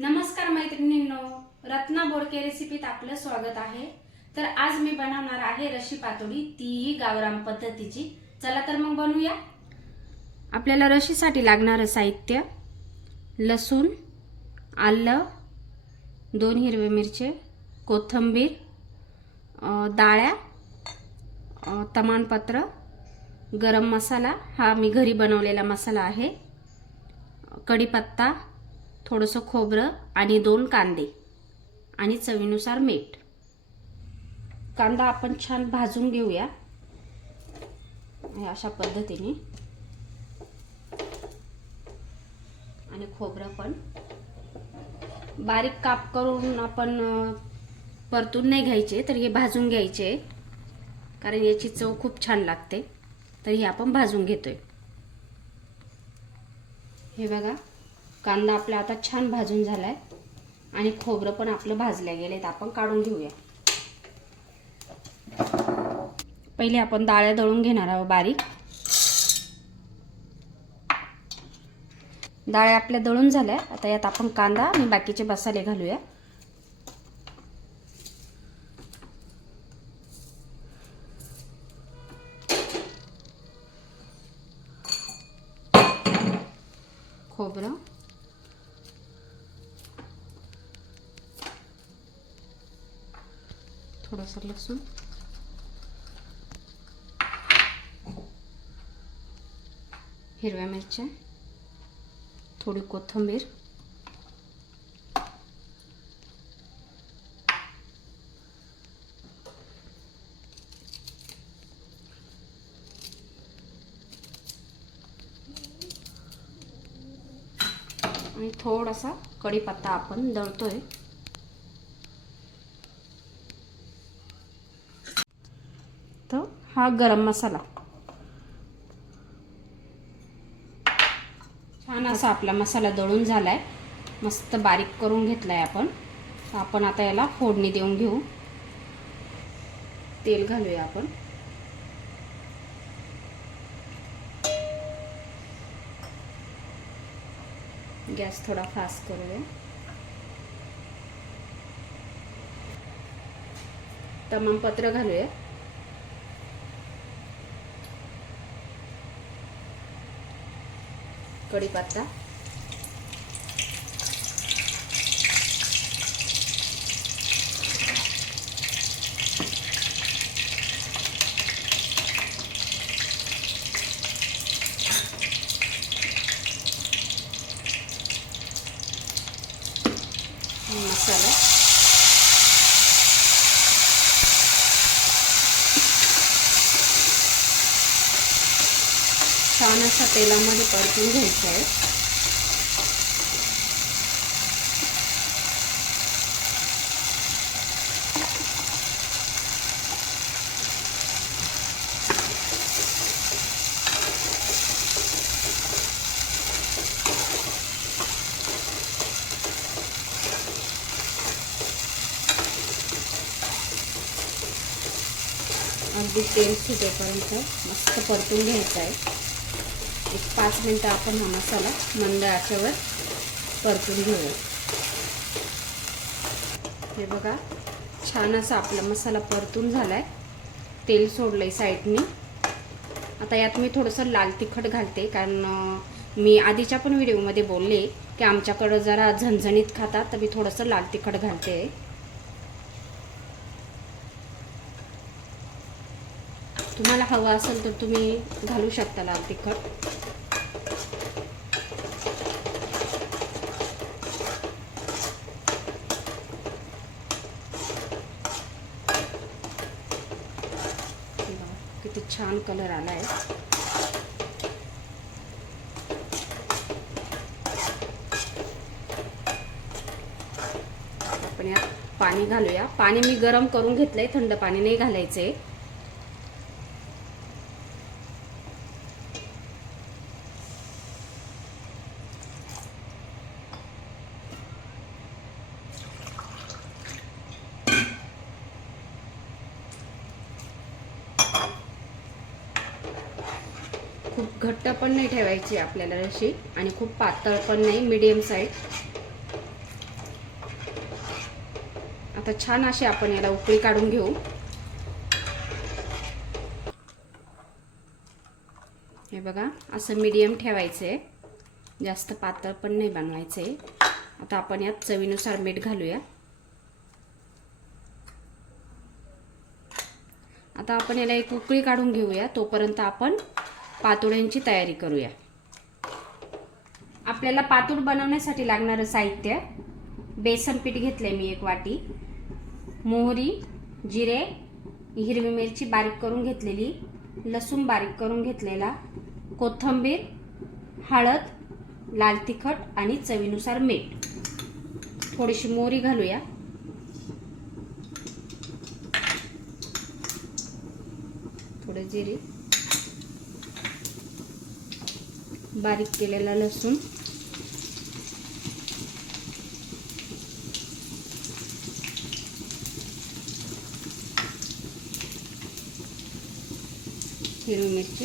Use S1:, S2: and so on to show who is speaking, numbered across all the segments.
S1: नमस्कार मैत्रिणींनो रत्ना बोडके रेसिपीत आपलं स्वागत आहे. तर आज मी बनवणार आहे रशी पातोडी तीही गावराम पद्धतीची. चला तर मग बनवूया. आपल्याला रशीसाठी लागणारं साहित्य लसूण आलं दोन हिरवे मिरचे कोथिंबीर डाळ्या तमानपत्र गरम मसाला. हा मी घरी बनवलेला मसाला आहे. कढीपत्ता थोडंसं खोबरं आणि दोन कांदे आणि चवीनुसार मीठ. कांदा आपण छान भाजून घेऊया. हे अशा पद्धतीने. आणि खोबरं पण. बारीक काप करून आपण परतून नाही घ्यायचे तर हे भाजून घ्यायचे. कारण याची चव खूप छान लागते. तर हे आपण भाजून घेतोय. हे बघा. कांदा आपला आता छान भाजून झालाय. आणि खोबरं पण आपलं भाजल्या गेलेत. आपण काढून घेऊया. पहिले आपण डाळ्या दळून घेणार आहोत बारीक. डाळ्या आपल्या दळून झाल्या. आता यात आपण कांदा आणि बाकीचे मसाले घालूया. खोबरं. थोडंसं लसूण. हिरव्या मिरच्या. थोडी कोथिंबीर. आणि थोडासा कढीपत्ता आपण दळतोय तर हा गरम मसाला. छान असा आपला मसाला दळून झालाय. मस्त बारीक करून घेतलाय आपण. आपण आता याला फोडणी देऊन घेऊ. तेल घालूया आपण. गॅस थोडा फास्ट करूया. तमामपत्र घालूया. कढीपत्ता मसाला छान अशा तेलामध्ये परतून घ्यायचा आहे अगदी तेल सुटेपर्यंत मस्त परतून घ्यायचं आहे. एक पाच मिनटं आपण हा मसाला मंद आचेवर परतून घेऊया. हे बघा छान असा आपला मसाला परतून झाला आहे तेल सोडलं आहे साईडनी. आता यात मी थोडंसं लाल तिखट घालते कारण मी आधीच्या पण व्हिडिओमध्ये बोलले की आमच्याकडं जरा झणझणीत खातात तर मी थोडंसं लाल तिखट घालते तुम्हाला हवं असेल तर तुम्ही घालू शकता लाल तिखट. किती छान कलर आला आहे आपण यात पाणी घालूया. पाणी मी गरम करून घेतलंय थंड पाणी नाही घालायचंय खूप घट्ट पण नाही ठेवायची आपल्याला अशी आणि खूप पातळ पण नाही मीडियम साईज आता छान अशी आपण याला उकळी काढून घेऊ. हे बघा असं मीडियम ठेवायचं आहे जास्त पातळ पण नाही बनवायचं आहे आता आपण यात चवीनुसार मीठ घालूया. आता आपण याला एक उकळी काढून घेऊया तोपर्यंत आपण पातोळ्यांची तयारी करूया. आपल्याला पातूड बनवण्यासाठी लागणारं साहित्य बेसन पीठ घेतले मी एक वाटी मोहरी जिरे हिरवी मिरची बारीक करून घेतलेली लसूण बारीक करून घेतलेला कोथिंबीर हळद लाल तिखट आणि चवीनुसार मीठ. थोडीशी मोहरी घालूया. थोडे जिरे. बारीक केलेला लसूण. हिरवी मिरची.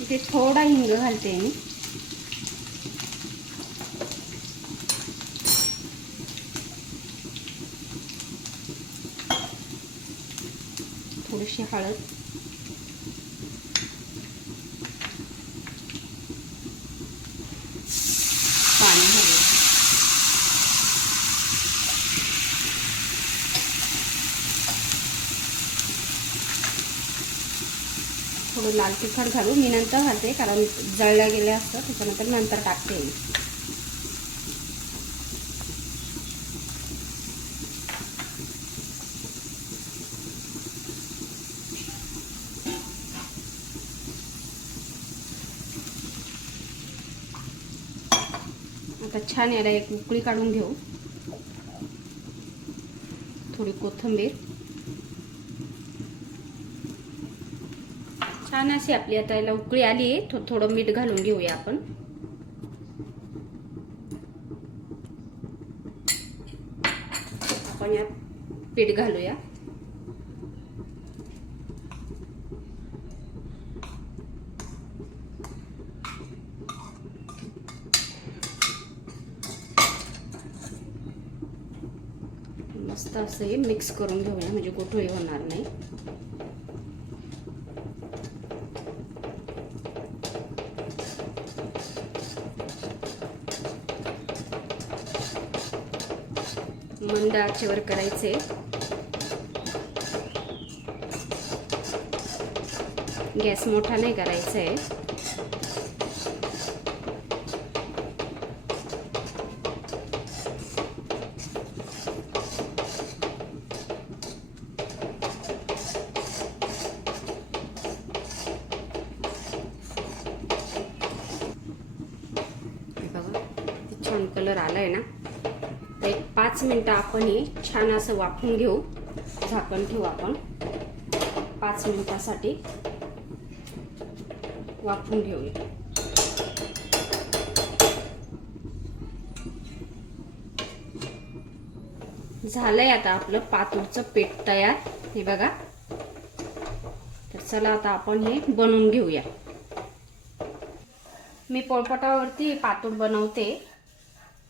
S1: इथे थोडा हिंग घालते मी. थोडीशी हळद. पाणी घालूया थोडं लाल तिखट घालू मी नंतर घालते कारण जळल्या गेल्या असतं त्याच्यानंतर नंतर टाकते. आता छान याला एक उकळी काढून घेऊ. थोडी कोथिंबीर. छान अशी आपली आता याला उकळी आली. आहे थो थोडं मीठ घालून घेऊया आपण. आपण यात पीठ घालूया. थोडंसं असं हे मिक्स करून घेऊया म्हणजे गोठळी होणार नाही. मंद आचेवर करायचे. गॅस मोठा नाही करायचा आहे हे बघा कलर आला आहे ना तर एक पाच मिनटं आपण हे छान असं वाफून घेऊ. झाकण ठेवू आपण. पाच मिनटासाठी वाफून घेऊया. झालंय आता आपलं पातूरचं पीठ तयार. हे बघा. तर चला आता आपण हे बनवून घेऊया. मी पोळपटावरती पातूर बनवते.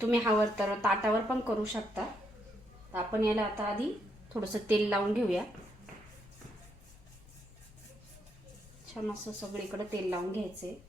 S1: तुम्ही हवं तर ताटावर पण करू शकता. तर आपण याला आता आधी थोडंसं तेल लावून घेऊया. छान असं सगळीकडे तेल लावून घ्यायचे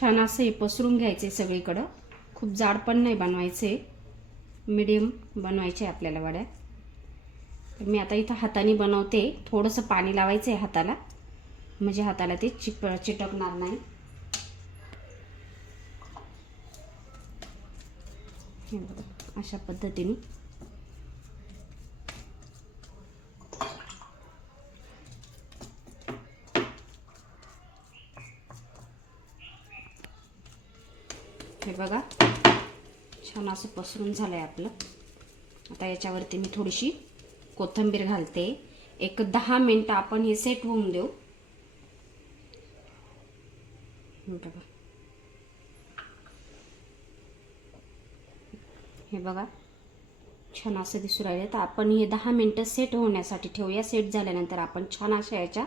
S1: छान असं पसरून घ्यायचे सगळीकडं. खूप जाड पण नाही बनवायचे. मिडियम बनवायचे आपल्याला वड्या. तर मी आता इथं हाताने बनवते. थोडंसं पाणी लावायचं आहे हाताला. म्हणजे हाताला ते चिप चिटकणार नाही. हे अशा पद्धतीने. बघा. छान असं पसरून झालंय आपलं. आता याच्यावरती मी थोडीशी कोथिंबीर घालते. एक दहा मिनटं आपण हे सेट होऊन देऊ. बघा. हे बघा. छान असं दिसू राहिले. तर आपण हे दहा मिनटं सेट होण्यासाठी ठेवूया सेट झाल्यानंतर आपण छान अशा याच्या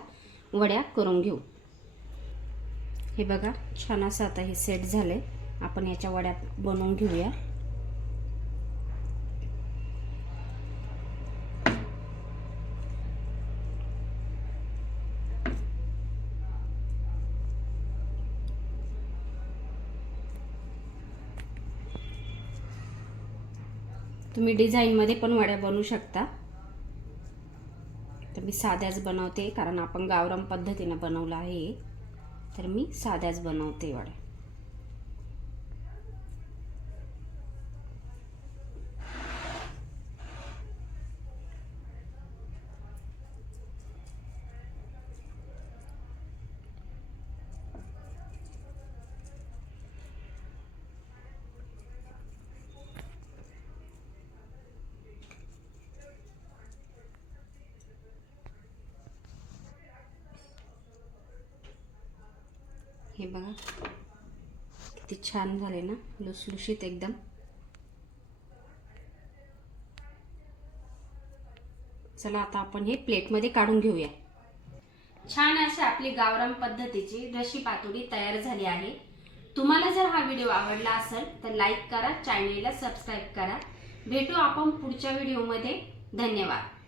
S1: वड्या करून घेऊ. हे बघा. छान असं आता हे सेट झाले आपण याच्या वड्या बनवून घेऊया. तुम्ही डिझाईनमध्ये पण वड्या बनवू शकता. तर मी साध्याच बनवते कारण आपण गावराम पद्धतीनं बनवलं आहे. तर मी साध्याच बनवते वड्या. हे बघा. किती छान झाले ना? लुसलुशीत एकदम. चला आता आपण हे प्लेटमध्ये काढून घेऊया. छान अशी आपली गावराम पद्धतीची रशी पातोडी तयार झाली आहे. तुम्हाला जर हा व्हिडिओ आवडला असेल तर लाईक करा चॅनेलला सबस्क्राईब करा. भेटू आपण पुढच्या व्हिडिओमध्ये. धन्यवाद.